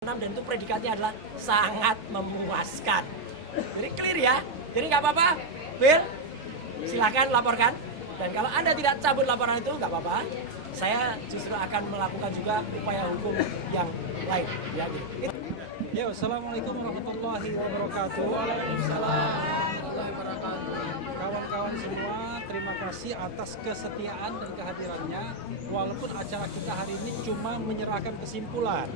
Dan itu predikatnya adalah sangat memuaskan. Jadi clear ya. Jadi nggak apa-apa, Will, silakan laporkan. Dan kalau Anda tidak cabut laporan itu nggak apa-apa. Saya justru akan melakukan juga upaya hukum yang lain. Ya, gitu. Ya, assalamualaikum warahmatullahi wabarakatuh. Waalaikumsalam. Kawan-kawan semua, terima kasih atas kesetiaan dan kehadirannya. Walaupun acara kita hari ini cuma menyerahkan kesimpulan,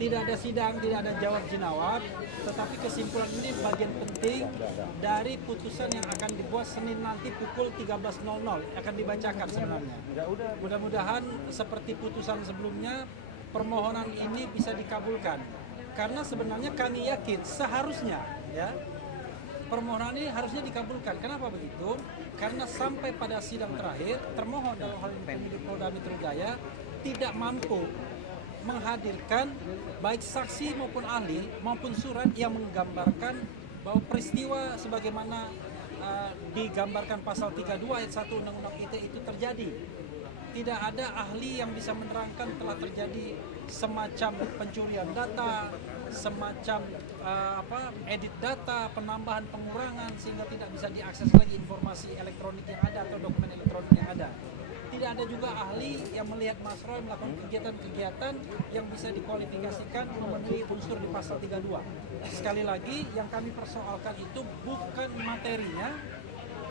tidak ada sidang, tidak ada jawab jawab, tetapi kesimpulan ini bagian penting dari putusan yang akan dibuat Senin nanti pukul 13.00 akan dibacakan sebenarnya. Mudah-mudahan seperti putusan sebelumnya, permohonan ini bisa dikabulkan. Karena sebenarnya kami yakin seharusnya ya permohonan ini harusnya dikabulkan. Kenapa begitu? Karena sampai pada sidang terakhir termohon dalam hal ini penyidik Polda Metro Jaya tidak mampu menghadirkan baik saksi maupun ahli maupun surat yang menggambarkan bahwa peristiwa sebagaimana digambarkan pasal 32 ayat 1 Undang-Undang ITE itu terjadi. Tidak ada ahli yang bisa menerangkan telah terjadi semacam pencurian data, semacam edit data, penambahan, pengurangan sehingga tidak bisa diakses lagi informasi elektronik yang ada atau dokumen elektronik yang ada. Tidak ada juga ahli yang melihat Mas Roy melakukan kegiatan-kegiatan yang bisa dikualifikasikan memenuhi unsur di pasal 32. Sekali lagi, yang kami persoalkan itu bukan materinya,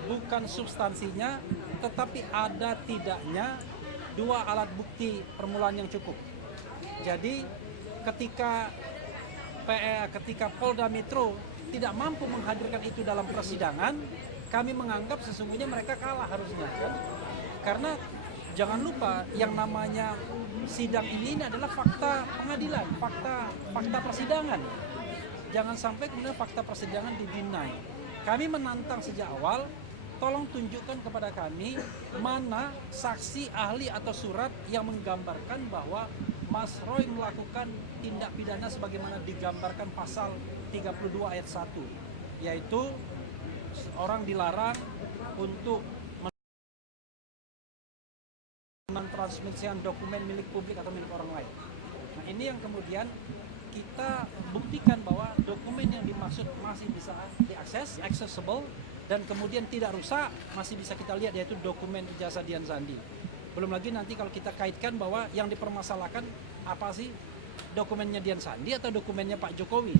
bukan substansinya, tetapi ada tidaknya dua alat bukti permulaan yang cukup. Jadi ketika Polda Metro tidak mampu menghadirkan itu dalam persidangan, kami menganggap sesungguhnya mereka kalah harusnya kan? Karena jangan lupa yang namanya sidang ini adalah fakta pengadilan, fakta persidangan. Jangan sampai kemudian fakta persidangan didinai. Kami menantang sejak awal, tolong tunjukkan kepada kami mana saksi, ahli atau surat yang menggambarkan bahwa Mas Roy melakukan tindak pidana sebagaimana digambarkan pasal 32 ayat 1, yaitu orang dilarang untuk mentransmisikan dokumen milik publik atau milik orang lain. Nah, ini yang kemudian kita buktikan bahwa dokumen yang dimaksud masih bisa diakses, accessible, dan kemudian tidak rusak, masih bisa kita lihat, yaitu dokumen ijazah Dian Sandi. Belum lagi nanti kalau kita kaitkan bahwa yang dipermasalahkan apa sih, dokumennya Dian Sandi atau dokumennya Pak Jokowi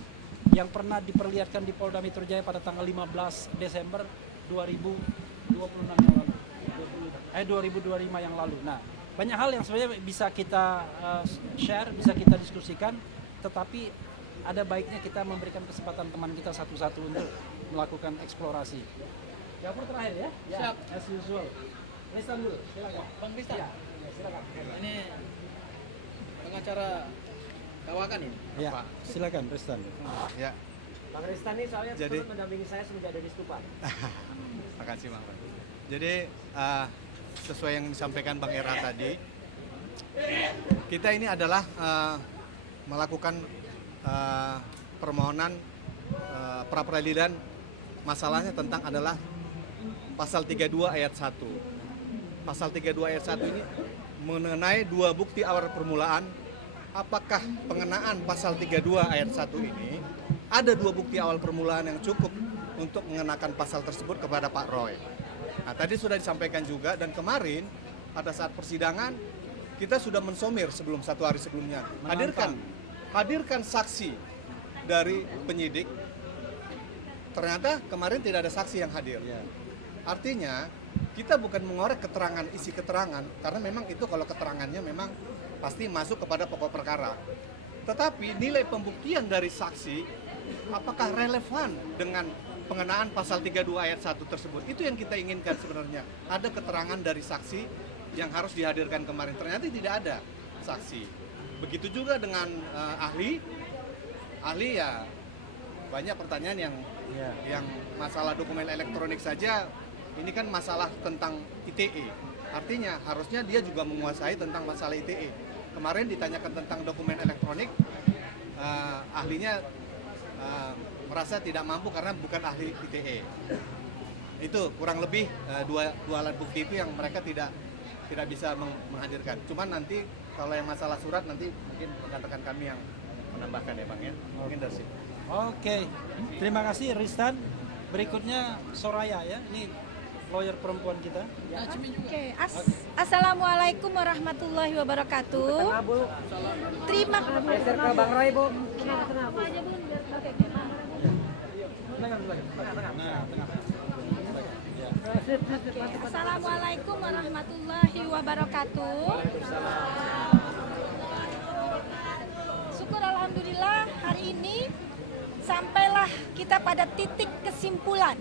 yang pernah diperlihatkan di Polda Metro Jaya pada tanggal 15 Desember 2026 yang lalu. 2025 yang lalu. Nah, banyak hal yang sebenarnya bisa kita share, bisa kita diskusikan, tetapi ada baiknya kita memberikan kesempatan teman kita satu-satu untuk melakukan eksplorasi. Dapur terakhir ya? Siap. As usual. Ristan dulu, silakan. Bang Ristan. Ya, silakan. Ini pengacara Kawakan ini? Ya, Pak. silakan Ristan. Ya, Bang Ristan ini soalnya Jadi- turut mendampingi saya semenjak dari Stupa. makasih Bang. Jadi sesuai yang disampaikan Bang Era tadi, kita ini adalah melakukan permohonan pra peradilan. Masalahnya tentang adalah pasal 32 ayat 1. Pasal 32 ayat 1 ini mengenai dua bukti awal permulaan. Apakah pengenaan pasal 32 ayat 1 ini ada dua bukti awal permulaan yang cukup untuk mengenakan pasal tersebut kepada Pak Roy? Nah, tadi sudah disampaikan juga, dan kemarin pada saat persidangan kita sudah mensomir sebelum satu hari sebelumnya. Hadirkan saksi dari penyidik. Ternyata kemarin tidak ada saksi yang hadir. Artinya kita bukan mengorek keterangan, isi keterangan, karena memang itu kalau keterangannya memang pasti masuk kepada pokok perkara. Tetapi nilai pembuktian dari saksi apakah relevan dengan pengenaan pasal 32 ayat 1 tersebut? Itu yang kita inginkan sebenarnya. Ada keterangan dari saksi yang harus dihadirkan kemarin. Ternyata tidak ada saksi. Begitu juga dengan ahli. Ahli ya banyak pertanyaan yang masalah dokumen elektronik saja. Ini kan masalah tentang ITE. Artinya harusnya dia juga menguasai tentang masalah ITE. Kemarin ditanyakan tentang dokumen elektronik, ahlinya merasa tidak mampu karena bukan ahli ITE. Itu kurang lebih dua alat bukti itu yang mereka tidak bisa menghadirkan. Cuman nanti kalau yang masalah surat nanti mungkin rekan-rekan kami yang menambahkan ya Bang ya. Mungkin dari situ. Oke, terima kasih Ristan. Berikutnya Soraya ya, ini lawyer perempuan kita. Oke, Assalamualaikum warahmatullahi wabarakatuh. Terima kasih. Bang Roy, Bu. Assalamualaikum warahmatullahi wabarakatuh. Syukur alhamdulillah hari ini sampailah kita pada titik kesimpulan.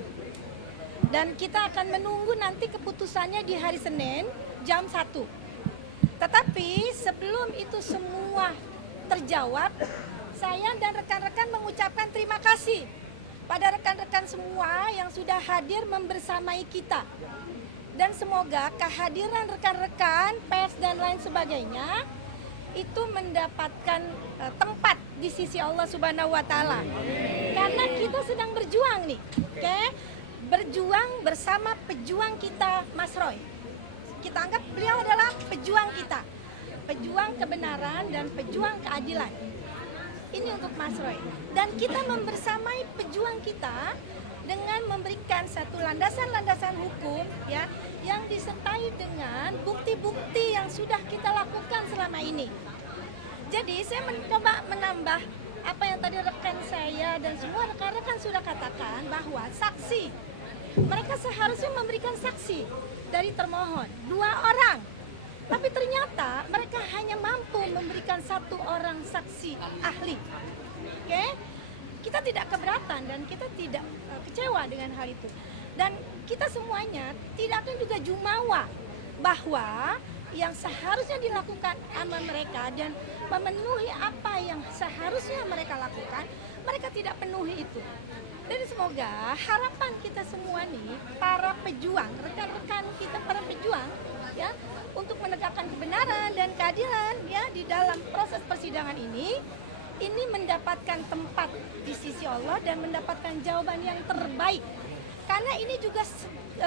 Dan kita akan menunggu nanti keputusannya di hari Senin jam 1. Tetapi sebelum itu semua terjawab, saya dan rekan-rekan mengucapkan terima kasih pada rekan-rekan semua yang sudah hadir membersamai kita. Dan semoga kehadiran rekan-rekan, pers dan lain sebagainya itu mendapatkan tempat di sisi Allah Subhanahu wa taala. Karena kita sedang berjuang nih, oke? Berjuang bersama pejuang kita Mas Roy. Kita anggap beliau adalah pejuang kita. Pejuang kebenaran dan pejuang keadilan. Ini untuk Mas Roy. Dan kita membersamai pejuang kita dengan memberikan satu landasan-landasan hukum ya yang disertai dengan bukti-bukti yang sudah kita lakukan selama ini. Jadi saya mencoba menambah apa yang tadi rekan saya dan semua rekan-rekan sudah katakan bahwa saksi mereka seharusnya memberikan saksi dari termohon 2 orang. Tapi ternyata mereka hanya mampu memberikan 1 orang saksi ahli. Oke? Kita tidak keberatan dan kita tidak kecewa dengan hal itu. Dan kita semuanya tidak akan juga jumawa bahwa yang seharusnya dilakukan sama mereka dan memenuhi apa yang seharusnya mereka lakukan, mereka tidak penuhi itu. Dan semoga harapan kita semua nih, para pejuang, rekan-rekan kita para pejuang, ya, untuk menegakkan kebenaran dan keadilan ya di dalam proses persidangan ini mendapatkan tempat di sisi Allah dan mendapatkan jawaban yang terbaik. Karena ini juga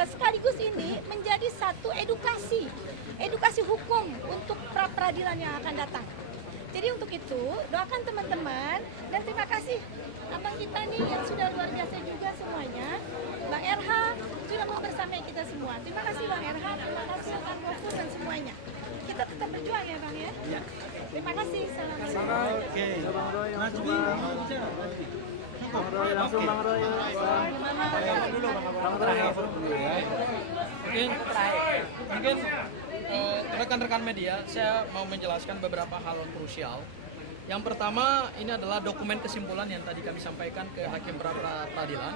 sekaligus ini menjadi satu edukasi hukum untuk pra-peradilan yang akan datang. Jadi untuk itu doakan teman-teman dan terima kasih abang kita nih yang sudah luar biasa juga semuanya. Bang RH sudah membersamai kita semua. Terima kasih Bang RH, terima kasih Bang Gofur dan semuanya. Kita tetap berjuang ya Bang ya. Terima kasih. Assalamualaikum. Oke. Najmi mau bicara? Bang Roy, langsung Bang Roy. Mungkin rekan-rekan media, saya mau menjelaskan beberapa hal krusial. Yang pertama, ini adalah dokumen kesimpulan yang tadi kami sampaikan ke Hakim Pra-Peradilan,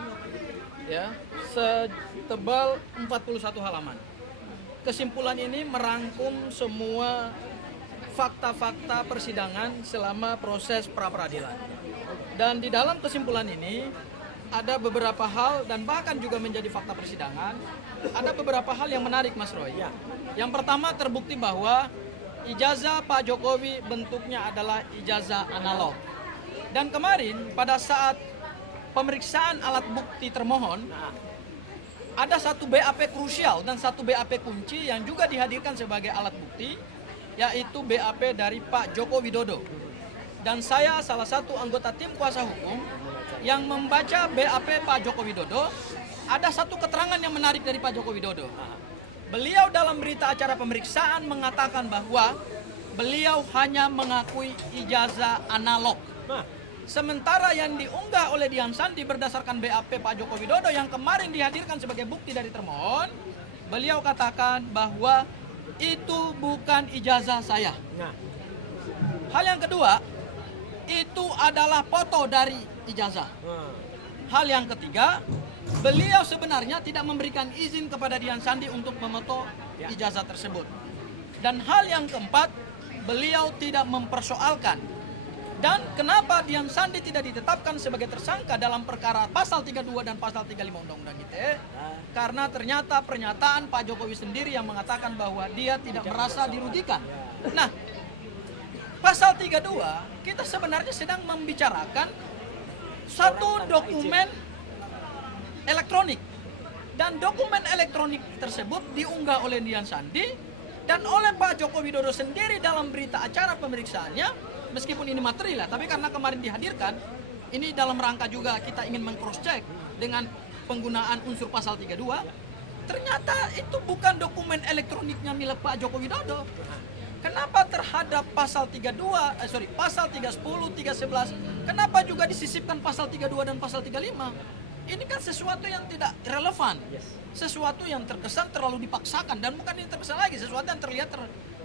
ya, setebal 41 halaman. Kesimpulan ini merangkum semua fakta-fakta persidangan selama proses pra-peradilan. Dan di dalam kesimpulan ini ada beberapa hal dan bahkan juga menjadi fakta persidangan, ada beberapa hal yang menarik Mas Roy. Yang pertama terbukti bahwa ijazah Pak Jokowi bentuknya adalah ijazah analog. Dan kemarin pada saat pemeriksaan alat bukti termohon, ada satu BAP krusial dan satu BAP kunci yang juga dihadirkan sebagai alat bukti, yaitu BAP dari Pak Joko Widodo. Dan saya salah satu anggota tim kuasa hukum yang membaca BAP Pak Joko Widodo, ada satu keterangan yang menarik dari Pak Joko Widodo. Beliau dalam berita acara pemeriksaan mengatakan bahwa beliau hanya mengakui ijazah analog. Sementara yang diunggah oleh Dian Sandi berdasarkan BAP Pak Joko Widodo yang kemarin dihadirkan sebagai bukti dari termohon, beliau katakan bahwa itu bukan ijazah saya. Hal yang kedua, itu adalah foto dari ijazah. Hal yang ketiga, beliau sebenarnya tidak memberikan izin kepada Dian Sandi untuk memoto ijazah tersebut. Dan hal yang keempat, beliau tidak mempersoalkan. Dan kenapa Dian Sandi tidak ditetapkan sebagai tersangka dalam perkara pasal 32 dan pasal 35 Undang-Undang ITE? Karena ternyata pernyataan Pak Jokowi sendiri yang mengatakan bahwa dia tidak merasa dirugikan. Nah, pasal 32 kita sebenarnya sedang membicarakan satu dokumen elektronik. Dan dokumen elektronik tersebut diunggah oleh Dian Sandi dan oleh Pak Joko Widodo sendiri dalam berita acara pemeriksaannya meskipun ini material ya, tapi karena kemarin dihadirkan, ini dalam rangka juga kita ingin meng-cross check dengan penggunaan unsur pasal 32, ternyata itu bukan dokumen elektroniknya milik Pak Joko Widodo. Kenapa terhadap pasal 32, pasal 310, 311, kenapa juga disisipkan pasal 32 dan pasal 35? Ini kan sesuatu yang tidak relevan, sesuatu yang terkesan terlalu dipaksakan, dan bukan ini terkesan lagi, sesuatu yang terlihat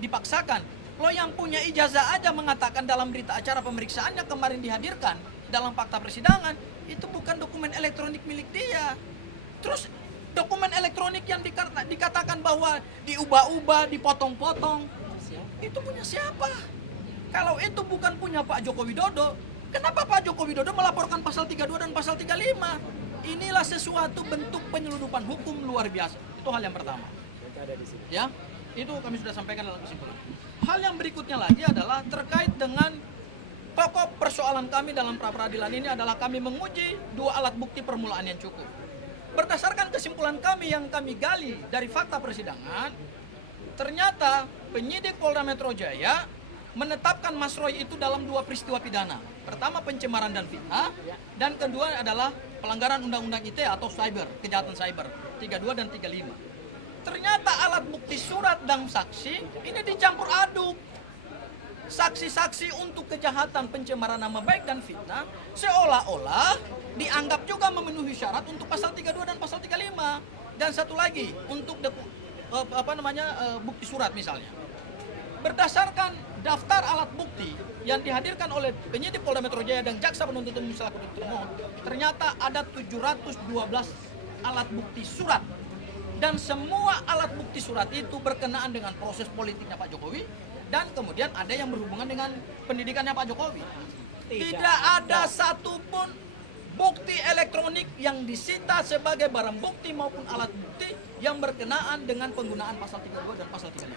dipaksakan. Lo yang punya ijazah aja mengatakan dalam berita acara pemeriksaannya kemarin dihadirkan dalam fakta persidangan, itu bukan dokumen elektronik milik dia. Terus dokumen elektronik yang dikatakan bahwa diubah-ubah, dipotong-potong, itu punya siapa? Kalau itu bukan punya Pak Joko Widodo, kenapa Pak Joko Widodo melaporkan pasal 32 dan pasal 35? Inilah sesuatu bentuk penyeludupan hukum luar biasa. Itu hal yang pertama. Ya, itu kami sudah sampaikan dalam kesimpulan. Hal yang berikutnya lagi adalah terkait dengan pokok persoalan kami dalam pra-peradilan ini adalah kami menguji dua alat bukti permulaan yang cukup. Berdasarkan kesimpulan kami yang kami gali dari fakta persidangan, ternyata penyidik Polda Metro Jaya menetapkan Mas Roy itu dalam dua peristiwa pidana. Pertama pencemaran dan fitnah, dan kedua adalah pelanggaran Undang-Undang ITE atau cyber, kejahatan cyber, 32 dan 35. Ternyata alat bukti surat dan saksi ini dicampur aduk. Saksi-saksi untuk kejahatan pencemaran nama baik dan fitnah seolah-olah dianggap juga memenuhi syarat untuk pasal 32 dan pasal 35. Dan satu lagi untuk bukti surat misalnya. Berdasarkan daftar alat bukti yang dihadirkan oleh penyidik Polda Metro Jaya dan Jaksa Penuntut Umum selaku penuntut umum, ternyata ada 712 alat bukti surat. Dan semua alat bukti surat itu berkenaan dengan proses politiknya Pak Jokowi, dan kemudian ada yang berhubungan dengan pendidikannya Pak Jokowi. Tidak ada satupun bukti elektronik yang disita sebagai barang bukti maupun alat bukti yang berkenaan dengan penggunaan pasal 32 dan pasal 35.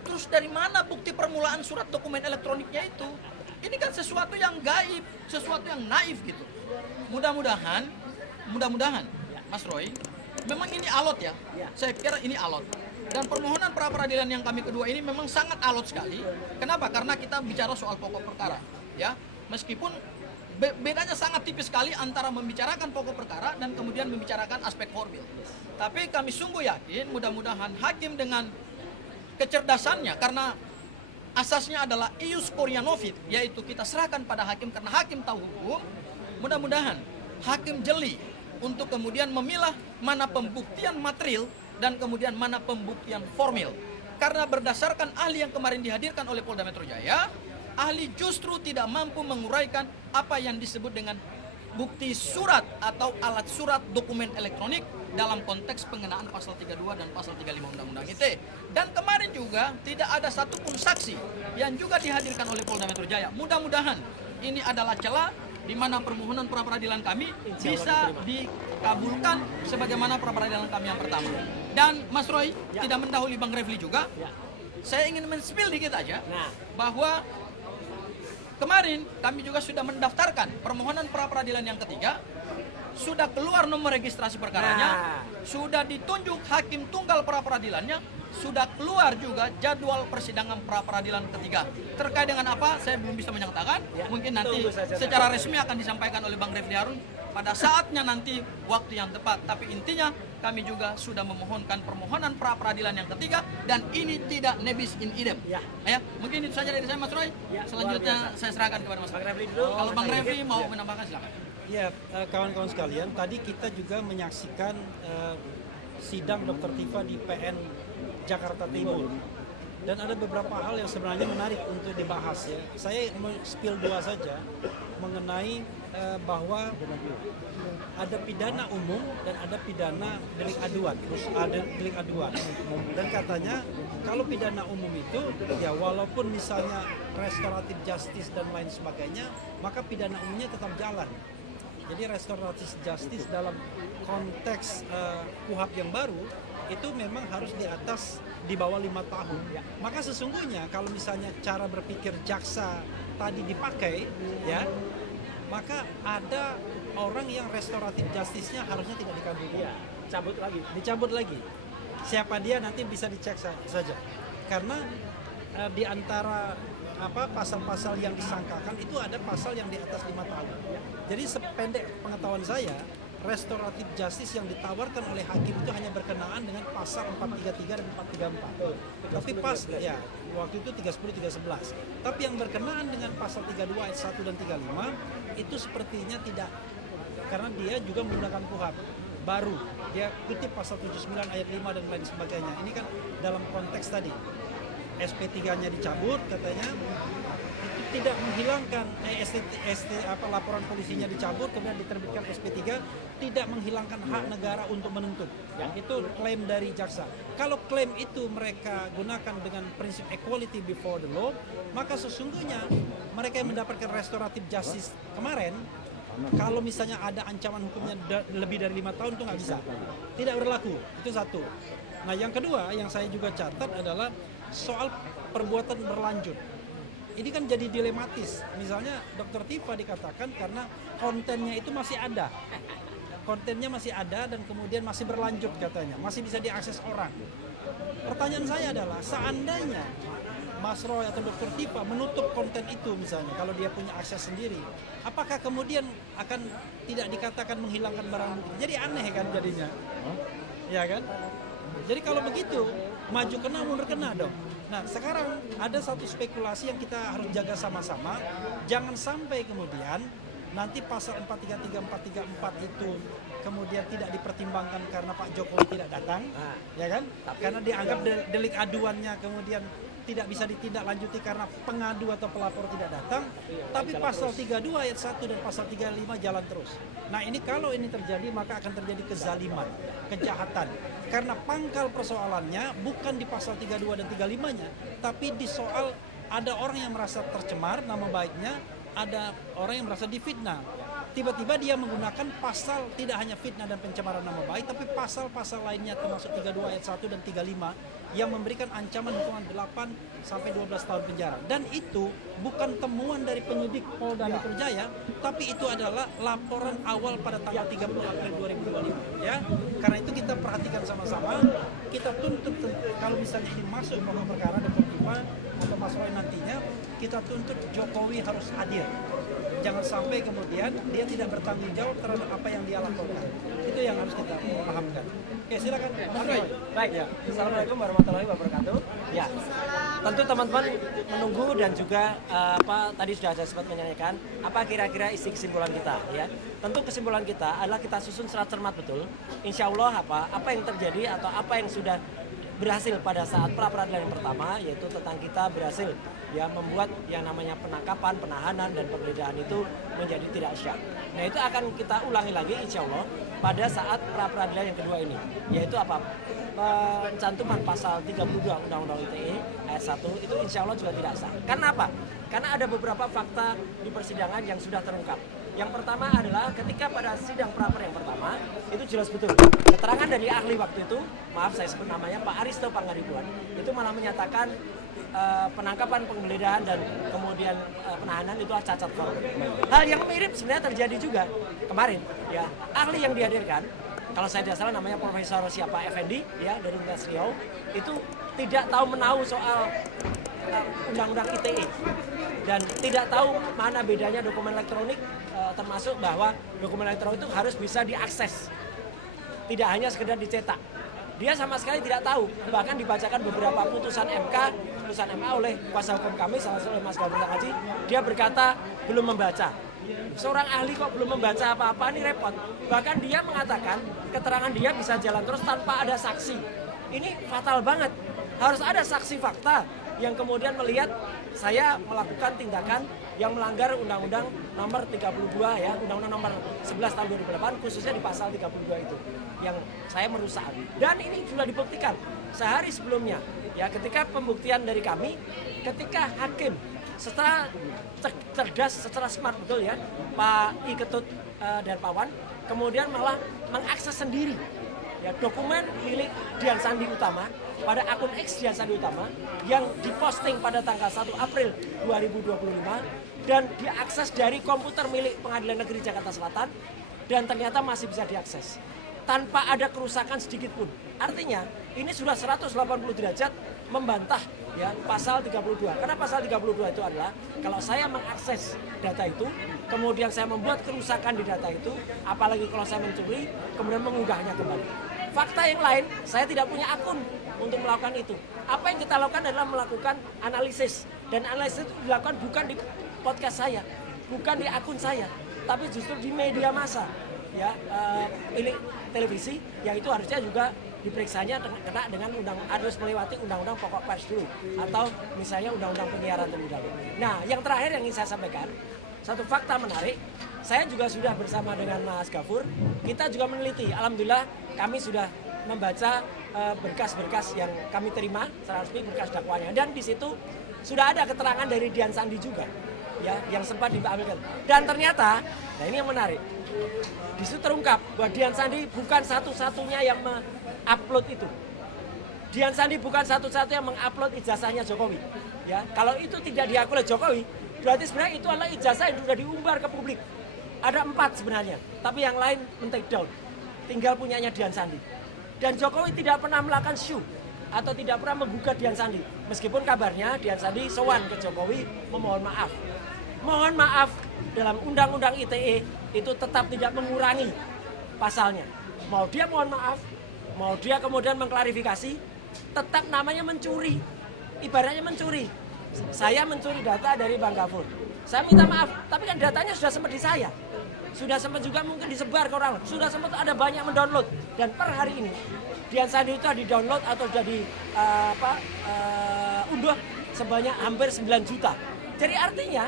Terus dari mana bukti permulaan surat dokumen elektroniknya itu? Ini kan sesuatu yang gaib, sesuatu yang naif gitu. Mudah-mudahan, Mas Roy, memang ini alot ya. Saya kira ini alot. Dan permohonan pra-peradilan yang kami kedua ini memang sangat alot sekali. Kenapa? Karena kita bicara soal pokok perkara, ya. Meskipun bedanya sangat tipis sekali antara membicarakan pokok perkara dan kemudian membicarakan aspek formil. Tapi kami sungguh yakin mudah-mudahan hakim dengan kecerdasannya, karena asasnya adalah ius coria novit, yaitu kita serahkan pada hakim karena hakim tahu hukum. Mudah-mudahan hakim jeli untuk kemudian memilah mana pembuktian material dan kemudian mana pembuktian formil. Karena berdasarkan ahli yang kemarin dihadirkan oleh Polda Metro Jaya, ahli justru tidak mampu menguraikan apa yang disebut dengan bukti surat atau alat surat dokumen elektronik dalam konteks pengenaan pasal 32 dan pasal 35 Undang-Undang ITE. Dan kemarin juga tidak ada satupun saksi yang juga dihadirkan oleh Polda Metro Jaya. Mudah-mudahan ini adalah celah di mana permohonan pra-peradilan kami bisa dikabulkan sebagaimana pra-peradilan kami yang pertama. Dan Mas Roy, tidak mendahului Bang Refli juga, saya ingin men-spill dikit aja bahwa kemarin kami juga sudah mendaftarkan permohonan pra-peradilan yang ketiga, sudah keluar nomor registrasi perkaranya, sudah ditunjuk hakim tunggal pra-peradilannya, sudah keluar juga jadwal persidangan pra-peradilan ketiga. Terkait dengan apa, saya belum bisa menyatakan. Mungkin nanti secara resmi akan disampaikan oleh Bang Refli Harun pada saatnya nanti, waktu yang tepat. Tapi intinya kami juga sudah memohonkan permohonan pra-peradilan yang ketiga, dan ini tidak nebis in idem. Ya, mungkin itu saja dari saya, Mas Roy. Selanjutnya saya serahkan kepada Mas Refli dulu. Kalau Bang Refli mau menambahkan, silakan. Ya, kawan-kawan sekalian, tadi kita juga menyaksikan sidang Dr. Tifa di PN Jakarta Timur. Dan ada beberapa hal yang sebenarnya menarik untuk dibahas ya. Saya mau spill dua saja mengenai bahwa ada pidana umum dan ada pidana delik aduan. Dan katanya kalau pidana umum itu ya walaupun misalnya restoratif justice dan lain sebagainya, maka pidana umumnya tetap jalan. Jadi restoratif justice dalam konteks KUHP yang baru itu memang harus di bawah 5 tahun. Maka sesungguhnya kalau misalnya cara berpikir jaksa tadi dipakai, ya, maka ada orang yang restoratif justice-nya harusnya tidak dikabulkan. Dicabut lagi. Siapa dia nanti bisa dicek saja. Karena di antara pasal-pasal yang disangkakan itu ada pasal yang di atas 5 tahun. Jadi sependek pengetahuan saya, restoratif justice yang ditawarkan oleh hakim itu hanya berkenaan dengan pasal 433 dan 434. Tapi ya waktu itu 310 311. Tapi yang berkenaan dengan pasal 32 ayat 1 dan 35 itu sepertinya tidak, karena dia juga menggunakan KUHP baru. Dia kutip pasal 79 ayat 5 dan lain sebagainya. Ini kan dalam konteks tadi SP3-nya dicabut katanya, itu tidak menghilangkan laporan polisinya dicabut kemudian diterbitkan SP3, tidak menghilangkan hak negara untuk menuntut. Itu klaim dari jaksa. Kalau klaim itu mereka gunakan dengan prinsip equality before the law, maka sesungguhnya mereka yang mendapatkan restoratif justice kemarin, kalau misalnya ada ancaman hukumnya lebih dari 5 tahun itu nggak bisa, tidak berlaku. Itu satu. Nah yang kedua yang saya juga catat adalah soal perbuatan berlanjut. Ini kan jadi dilematis. Misalnya Dr. Tifa dikatakan karena kontennya itu masih ada. Kontennya masih ada dan kemudian masih berlanjut katanya. Masih bisa diakses orang. Pertanyaan saya adalah seandainya Mas Roy atau Dr. Tifa menutup konten itu misalnya, kalau dia punya akses sendiri, apakah kemudian akan tidak dikatakan menghilangkan barang bukti? Jadi aneh kan jadinya. Ya kan? Jadi kalau begitu, maju kena mundur kena dong. Nah sekarang ada satu spekulasi yang kita harus jaga sama-sama. Jangan sampai kemudian nanti pasal 433, 434 itu kemudian tidak dipertimbangkan karena Pak Jokowi tidak datang, ya kan? Karena dianggap delik aduannya kemudian tidak bisa ditindaklanjuti karena pengadu atau pelapor tidak datang, tapi pasal 32 ayat 1 dan pasal 35 jalan terus. Nah ini kalau ini terjadi maka akan terjadi kezaliman, kejahatan. Karena pangkal persoalannya bukan di pasal 32 dan 35-nya, tapi di soal ada orang yang merasa tercemar nama baiknya, ada orang yang merasa difitnah. Tiba-tiba dia menggunakan pasal tidak hanya fitnah dan pencemaran nama baik, tapi pasal-pasal lainnya termasuk 32 ayat 1 dan 35 yang memberikan ancaman hukuman 8 sampai 12 tahun penjara. Dan itu bukan temuan dari penyidik Polda Metro Jaya, tapi itu adalah laporan awal pada tanggal 30 April 2025. Ya, karena itu kita perhatikan sama-sama, kita tuntut kalau misalnya ini masuk pokok perkara Dr. Tifa atau Mas Roy nantinya, kita tuntut Jokowi harus hadir. Jangan sampai kemudian dia tidak bertanggung jawab terhadap apa yang dia lakukan. Itu yang harus kita pahamkan. Oke, silakan Mas Roy. Baik ya. Assalamualaikum warahmatullahi wabarakatuh. Ya. Tentu teman-teman menunggu dan juga tadi sudah ada sempat menyanyikan apa kira-kira isi kesimpulan kita ya. Tentu kesimpulan kita adalah kita susun secara cermat betul. Insya Allah apa yang terjadi atau apa yang sudah berhasil pada saat pra peradilan yang pertama, yaitu tentang kita berhasil ya membuat yang namanya penangkapan, penahanan dan penggeledahan itu menjadi tidak syak. Nah itu akan kita ulangi lagi insya Allah pada saat pra peradilan yang kedua ini, yaitu apa? Pencantuman pasal 32 Undang-Undang ITE ayat 1 itu insya Allah juga tidak sah. Karena apa? Karena ada beberapa fakta di persidangan yang sudah terungkap. Yang pertama adalah ketika pada sidang pra-per yang pertama itu jelas betul keterangan dari ahli waktu itu, maaf saya sebut namanya Pak Aristo Pangaribuan, itu malah menyatakan penangkapan, penggeledahan dan kemudian penahanan itu cacat formil. Hal yang mirip sebenarnya terjadi juga kemarin ya. Ahli yang dihadirkan, kalau saya tidak salah namanya Profesor siapa Effendi ya dari Universitas Riau, itu tidak tahu menahu soal undang-undang ITE dan tidak tahu mana bedanya dokumen elektronik, termasuk bahwa dokumen elektronik itu harus bisa diakses, tidak hanya sekedar dicetak. Dia sama sekali tidak tahu, bahkan dibacakan beberapa putusan MA oleh kuasa hukum kami, salah satu Mas Gabung Haji, dia berkata belum membaca. Seorang ahli kok belum membaca apa-apa, ini repot. Bahkan dia mengatakan keterangan dia bisa jalan terus tanpa ada saksi. Ini fatal banget. Harus ada saksi fakta yang kemudian melihat saya melakukan tindakan yang melanggar Undang-Undang nomor 32 ya, Undang-Undang nomor 11 tahun 2008 khususnya di pasal 32 itu yang saya merusak. Dan ini sudah dibuktikan sehari sebelumnya ya, ketika pembuktian dari kami, ketika hakim secara cerdas, secara smart betul ya, Pak I Ketut dan Pak Wan kemudian malah mengakses sendiri ya dokumen milik Dian Sandi Utama pada akun X Dian Sandi Utama yang diposting pada tanggal 1 April 2025 dan diakses dari komputer milik Pengadilan Negeri Jakarta Selatan dan ternyata masih bisa diakses tanpa ada kerusakan sedikit pun. Artinya ini sudah 180 derajat membantah ya pasal 32. Karena pasal 32 itu adalah kalau saya mengakses data itu, kemudian saya membuat kerusakan di data itu, apalagi kalau saya mencuri, kemudian mengunggahnya kembali. Fakta yang lain, saya tidak punya akun untuk melakukan itu. Apa yang kita lakukan adalah melakukan analisis, dan analisis itu dilakukan bukan di podcast saya, bukan di akun saya, tapi justru di media massa. Ya, ini televisi yang itu harusnya juga diperiksanya kena dengan harus melewati undang-undang pokok pers dulu atau misalnya undang-undang penyiaran terlebih dahulu. Nah, yang terakhir yang ingin saya sampaikan, satu fakta menarik, saya juga sudah bersama dengan Mas Gafur, kita juga meneliti, alhamdulillah kami sudah membaca berkas-berkas yang kami terima secara resmi, berkas dakwanya, dan di situ sudah ada keterangan dari Dian Sandi juga, ya, yang sempat diambilkan. Dan ternyata, nah ini yang menarik, di situ terungkap bahwa Dian Sandi bukan satu-satunya yang mengupload itu. Dian Sandi bukan satu-satunya yang mengupload ijazahnya Jokowi. Ya, kalau itu tidak diakui oleh Jokowi, berarti sebenarnya itu adalah ijazah yang sudah diumbar ke publik. Ada 4 sebenarnya, tapi yang lain men-take down. Tinggal punyanya Dian Sandi. Dan Jokowi tidak pernah melakukan show atau tidak pernah menggugat Dian Sandi. Meskipun kabarnya Dian Sandi sowan ke Jokowi memohon maaf. Mohon maaf, dalam Undang-Undang ITE itu tetap tidak mengurangi pasalnya. Mau dia mohon maaf, mau dia kemudian mengklarifikasi, tetap namanya mencuri. Ibaratnya mencuri. Saya mencuri data dari Bang Gafur. Saya minta maaf, tapi kan datanya sudah sempat di saya. Sudah sempat juga mungkin disebar ke orang. Sudah sempat ada banyak mendownload. Dan per hari ini, Dian Sandi itu di-download atau jadi unduh sebanyak hampir 9 juta. Jadi artinya,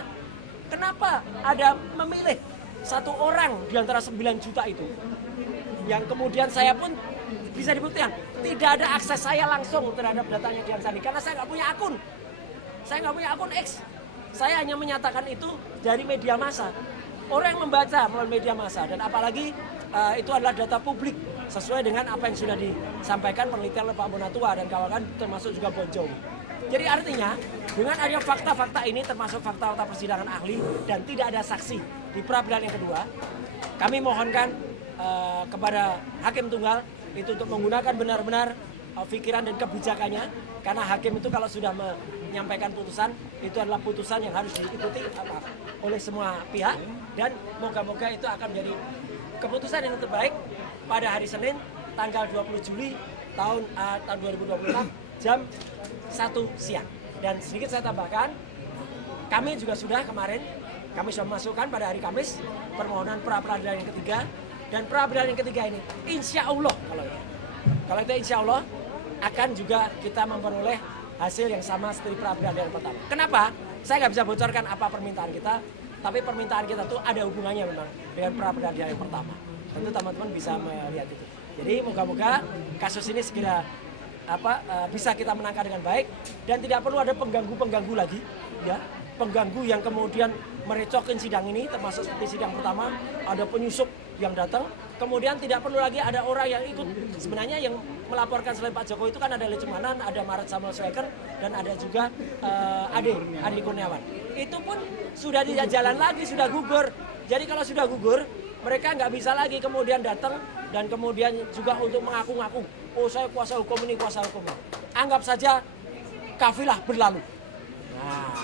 kenapa ada memilih satu orang di antara 9 juta itu, yang kemudian saya pun bisa dibuktikan tidak ada akses saya langsung terhadap datanya Dian Sandi karena saya nggak punya akun. Saya nggak punya akun X. Saya hanya menyatakan itu dari media massa. Orang yang membaca melalui media massa, dan apalagi itu adalah data publik sesuai dengan apa yang sudah disampaikan penelitian oleh Pak Bonatua dan kawan-kawan, termasuk juga Bonjol. Jadi artinya dengan adanya fakta-fakta ini, termasuk fakta-fakta persidangan ahli dan tidak ada saksi di pra-peradilan yang kedua, kami mohonkan kepada hakim tunggal itu untuk menggunakan benar-benar pikiran dan kebijakannya, karena hakim itu kalau sudah menyampaikan putusan itu adalah putusan yang harus diikuti oleh semua pihak, dan moga-moga itu akan menjadi keputusan yang terbaik pada hari Senin tanggal 20 Juli tahun 2026 jam 1 siang. Dan sedikit saya tambahkan, kami juga sudah kemarin kami sudah memasukkan pada hari Kamis permohonan pra-peradilan yang ketiga, dan pra-peradilan yang ketiga ini insya Allah kalau itu insya Allah akan juga kita memperoleh hasil yang sama seperti pra-peradilan yang pertama. Kenapa? Saya nggak bisa bocorkan apa permintaan kita, tapi permintaan kita tuh ada hubungannya memang dengan pra-peradilan yang pertama. Tentu teman-teman bisa melihat itu. Jadi moga-moga kasus ini segera bisa kita menangkan dengan baik dan tidak perlu ada pengganggu-pengganggu lagi, ya. Pengganggu yang kemudian merecokin sidang ini, termasuk seperti sidang pertama ada penyusup yang datang, kemudian tidak perlu lagi ada orang yang ikut. Sebenarnya yang melaporkan selain Pak Jokowi itu kan ada Lecemanan, ada Maret Samuel Sweker, dan ada juga Adi Kurniawan. Itu pun sudah tidak jalan lagi, sudah gugur. Jadi kalau sudah gugur, mereka nggak bisa lagi kemudian datang dan kemudian juga untuk mengaku-ngaku, oh saya kuasa hukum ini, kuasa hukum ini. Anggap saja kafilah berlalu. Nah,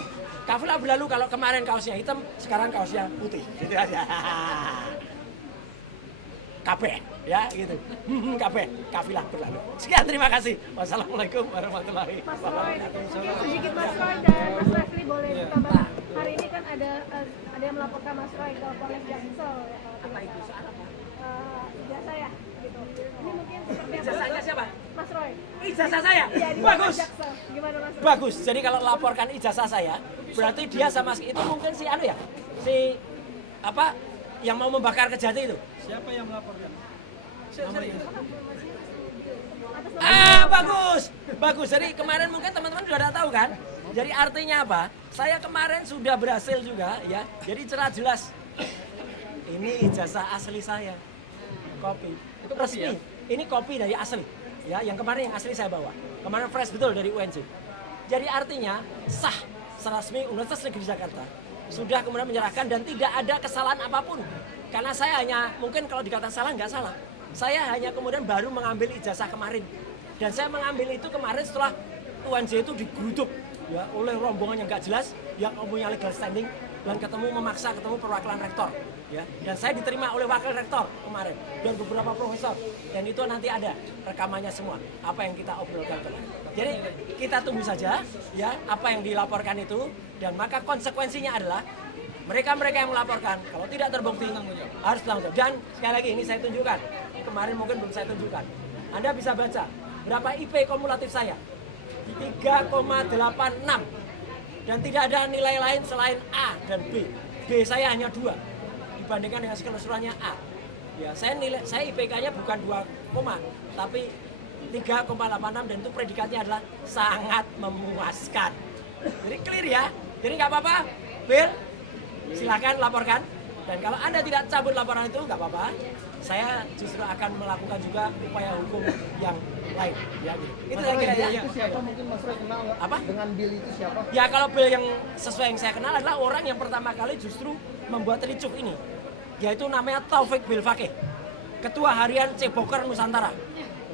kafilah berlalu kalau kemarin kaosnya hitam, sekarang kaosnya putih, gitu aja. Kabeh, ya gitu. Kabeh, kafilah berlalu. Sekian, terima kasih. Wassalamualaikum warahmatullahi wabarakatuh. Sedikit Mas Roy dan Mas Refli boleh ditambah. Hari ini kan ada yang melaporkan Mas Roy ke Polres Jaksel. Apa itu? Soal apa? Ijazah ya, gitu. Ini mungkin seperti apa? Ijazahnya siapa? Mas Roy. Ijazah saya? Iya, di Bagus. Polres Jaksel. Gimana Mas Roy? Bagus. Jadi kalau laporkan ijazah saya, berarti dia sama itu mungkin si yang mau membakar Kejati itu. Siapa yang melaporkan? Bagus. Bagus. Jadi kemarin mungkin teman-teman sudah tahu kan? Jadi artinya apa? Saya kemarin sudah berhasil juga, ya. Jadi cerah jelas. Ini ijazah asli saya. Kopi. Itu resmi. Ya? Ini kopi dari asli. Ya, yang kemarin yang asli saya bawa. Kemarin fresh betul dari UNJ. Jadi artinya sah resmi Universitas Negeri Jakarta. Sudah kemudian menyerahkan dan tidak ada kesalahan apapun. Karena saya hanya, mungkin kalau dikatakan salah, nggak salah. Saya hanya kemudian baru mengambil ijazah kemarin. Dan saya mengambil itu kemarin setelah UNJ itu digeruduk ya oleh rombongan yang nggak jelas yang mempunyai legal standing dan memaksa ketemu perwakilan rektor ya, dan saya diterima oleh wakil rektor kemarin dan beberapa profesor, dan itu nanti ada rekamannya semua apa yang kita obrolkan kemarin. Jadi kita tunggu saja ya apa yang dilaporkan itu, dan maka konsekuensinya adalah mereka yang melaporkan kalau tidak terbukti harus tanggung jawab. Dan sekali lagi ini saya tunjukkan, kemarin mungkin belum saya tunjukkan, Anda bisa baca berapa IP kumulatif saya, 3,86, dan tidak ada nilai lain selain A dan B. B saya hanya 2 dibandingkan dengan keseluruhannya A. Ya, saya IPK-nya bukan 2, tapi 3,86, dan itu predikatnya adalah sangat memuaskan. Jadi clear ya. Jadi nggak apa-apa, Bill, silakan laporkan. Dan kalau Anda tidak cabut laporan itu nggak apa-apa. Saya justru akan melakukan juga upaya hukum yang lain. Ya, gitu. Itu saya kira ya. Itu siapa mungkin Mas Roy kenal nggak? Apa? Dengan Bill itu siapa? Ya kalau Bill yang sesuai yang saya kenal adalah orang yang pertama kali justru membuat ricuk ini, yaitu namanya Taufik Bilfakih, Ketua Harian Ceboker Nusantara,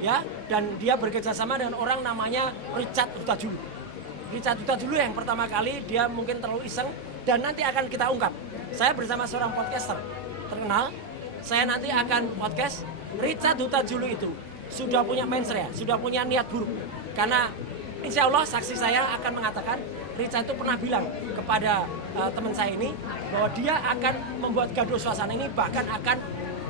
ya, dan dia bekerjasama dengan orang namanya Richard Hutajulu. Richard Hutajulu yang pertama kali dia mungkin terlalu iseng, dan nanti akan kita ungkap. Saya bersama seorang podcaster terkenal, saya nanti akan podcast Richard Hutajulu itu sudah punya mensrea, sudah punya niat buruk, karena insya Allah saksi saya akan mengatakan Richard itu pernah bilang kepada teman saya ini bahwa dia akan membuat gaduh suasana ini, bahkan akan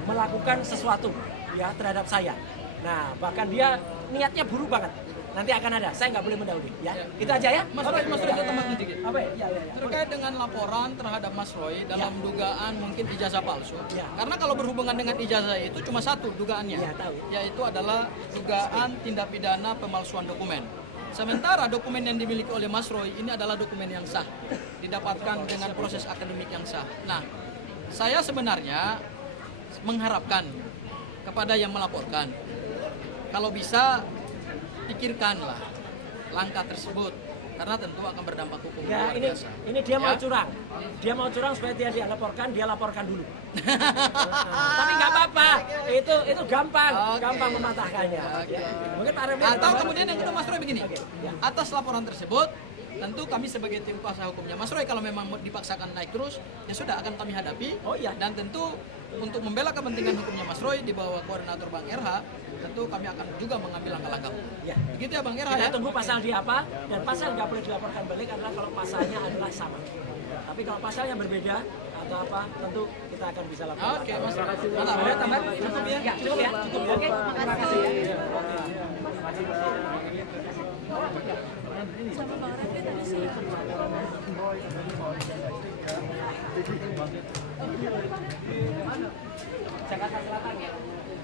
melakukan sesuatu ya terhadap saya. Nah, bahkan dia niatnya buruk banget. Nanti akan ada, saya nggak boleh mendahului ya. Itu aja ya. Mas Roy, saya tambah sedikit. Apa ya? Ya. Terkait dengan laporan terhadap Mas Roy dalam dugaan mungkin ijazah palsu. Ya. Karena kalau berhubungan dengan ijazah itu cuma satu dugaannya, Ya, tahu. yaitu adalah dugaan tindak pidana pemalsuan dokumen. Sementara dokumen yang dimiliki oleh Mas Roy ini adalah dokumen yang sah, didapatkan dengan proses akademik yang sah. Nah, saya sebenarnya mengharapkan kepada yang melaporkan, kalau bisa pikirkanlah langkah tersebut, karena tentu akan berdampak hukum Ya, luar ini biasa. dia mau Ya. curang. Dia mau curang supaya dia laporkan, dia laporkan dulu. Tapi nggak apa-apa, itu gampang, Oke. gampang mematahkannya. Oke. Ya. Mungkin Pak Refli Atau ada kemudian yang kedua Mas Roy begini, Oke, ya. atas laporan tersebut tentu kami sebagai tim kuasa hukumnya Mas Roy kalau memang dipaksakan naik terus ya sudah akan kami hadapi. Oh, iya. Dan tentu untuk membela kepentingan hukumnya Mas Roy di bawah koordinator Bang RH, tentu kami akan juga mengambil langkah-langkah hukum. Ya. Begitu ya Bang RH Kita ya. tunggu pasal di apa, dan pasal nggak boleh dilaporkan balik adalah kalau pasalnya adalah sama. Tapi kalau pasalnya berbeda atau apa, tentu kita akan bisa laporkan. Oke, Mas Roy. Ada tambahan? Cukup ya? Cukup ya? Cukup ya? Oke, terima kasih ya. Jakarta Selatan ya?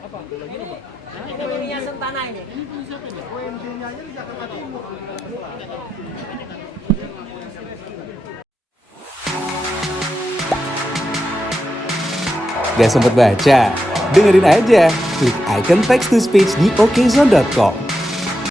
Apa? Ini Sentana ini. OMJ-nya aja di Jakarta Timur. Gak sempet baca? Dengerin aja, klik icon text to speech di okezone.com.